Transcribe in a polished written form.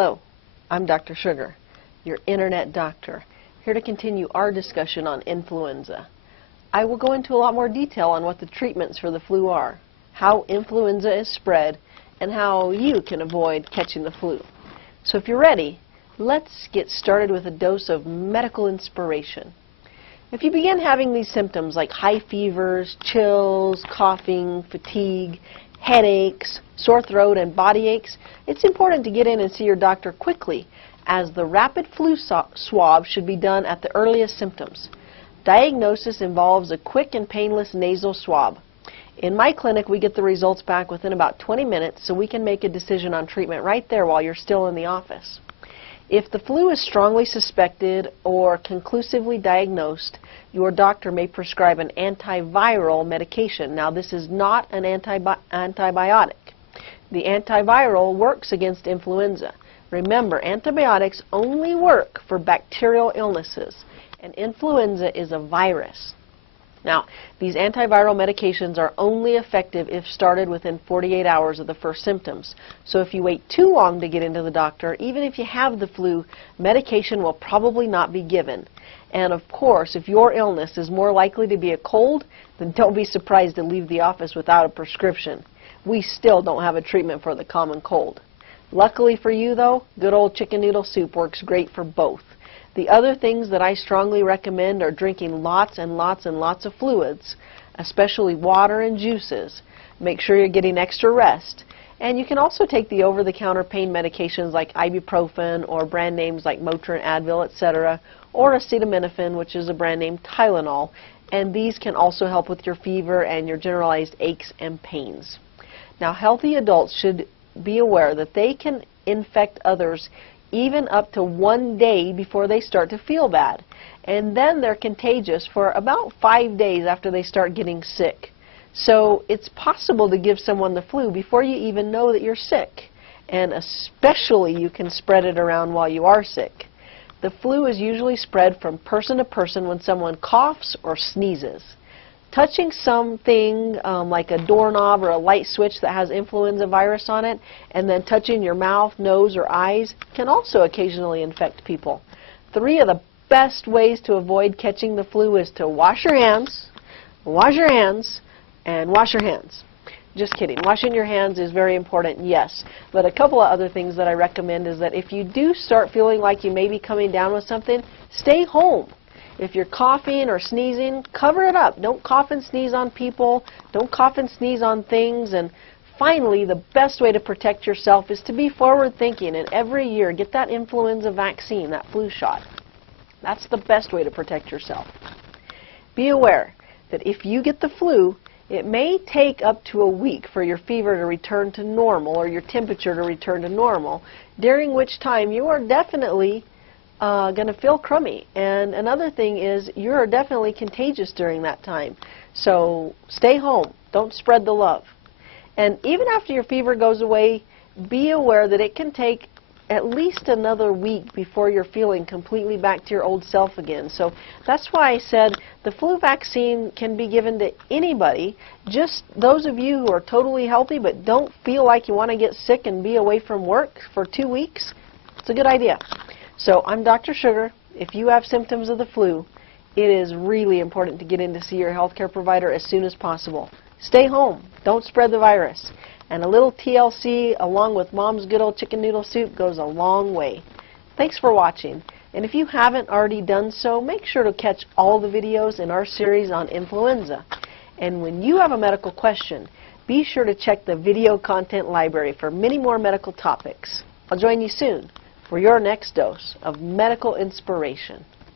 Hello, I'm Dr. Sugar, your internet doctor, here to continue our discussion on influenza. I will go into a lot more detail on what the treatments for the flu are, how influenza is spread, and how you can avoid catching the flu. So if you're ready, let's get started with a dose of medical inspiration. If you begin having these symptoms like high fevers, chills, coughing, fatigue, headaches, sore throat, and body aches, it's important to get in and see your doctor quickly, as the rapid flu swab should be done at the earliest symptoms. Diagnosis involves a quick and painless nasal swab. In my clinic, we get the results back within about 20 minutes, so we can make a decision on treatment right there while you're still in the office. If the flu is strongly suspected or conclusively diagnosed, your doctor may prescribe an antiviral medication. Now, this is not an antibiotic. The antiviral works against influenza. Remember, antibiotics only work for bacterial illnesses, and influenza is a virus. Now, these antiviral medications are only effective if started within 48 hours of the first symptoms. So if you wait too long to get into the doctor, even if you have the flu, medication will probably not be given. And of course, if your illness is more likely to be a cold, then don't be surprised to leave the office without a prescription. We still don't have a treatment for the common cold. Luckily for you, though, good old chicken noodle soup works great for both. The other things that I strongly recommend are drinking lots and lots and lots of fluids, especially water and juices. Make sure you're getting extra rest. And you can also take the over-the-counter pain medications like ibuprofen or brand names like Motrin, Advil, etc., or acetaminophen, which is a brand name Tylenol. And these can also help with your fever and your generalized aches and pains. Now, healthy adults should be aware that they can infect others even up to 1 day before they start to feel bad. And then they're contagious for about 5 days after they start getting sick. So it's possible to give someone the flu before you even know that you're sick. And especially you can spread it around while you are sick. The flu is usually spread from person to person when someone coughs or sneezes. Touching something like a doorknob or a light switch that has influenza virus on it, and then touching your mouth, nose, or eyes can also occasionally infect people. 3 of the best ways to avoid catching the flu is to wash your hands, and wash your hands. Just kidding. Washing your hands is very important, yes. But a couple of other things that I recommend is that if you do start feeling like you may be coming down with something, stay home. If you're coughing or sneezing, cover it up. Don't cough and sneeze on people. Don't cough and sneeze on things. And finally, the best way to protect yourself is to be forward-thinking and every year get that influenza vaccine, that flu shot. That's the best way to protect yourself. Be aware that if you get the flu, it may take up to a week for your fever to return to normal or your temperature to return to normal, during which time you are definitely going to feel crummy. And another thing is you're definitely contagious during that time. So stay home. Don't spread the love. And even after your fever goes away, be aware that it can take at least another week before you're feeling completely back to your old self again. So that's why I said the flu vaccine can be given to anybody, just those of you who are totally healthy but don't feel like you want to get sick and be away from work for 2 weeks. It's a good idea. So I'm Dr. Sugar. If you have symptoms of the flu, it is really important to get in to see your healthcare provider as soon as possible. Stay home. Don't spread the virus. And a little TLC along with Mom's good old chicken noodle soup goes a long way. Thanks for watching. And if you haven't already done so, make sure to catch all the videos in our series on influenza. And when you have a medical question, be sure to check the video content library for many more medical topics. I'll join you soon for your next dose of medical inspiration.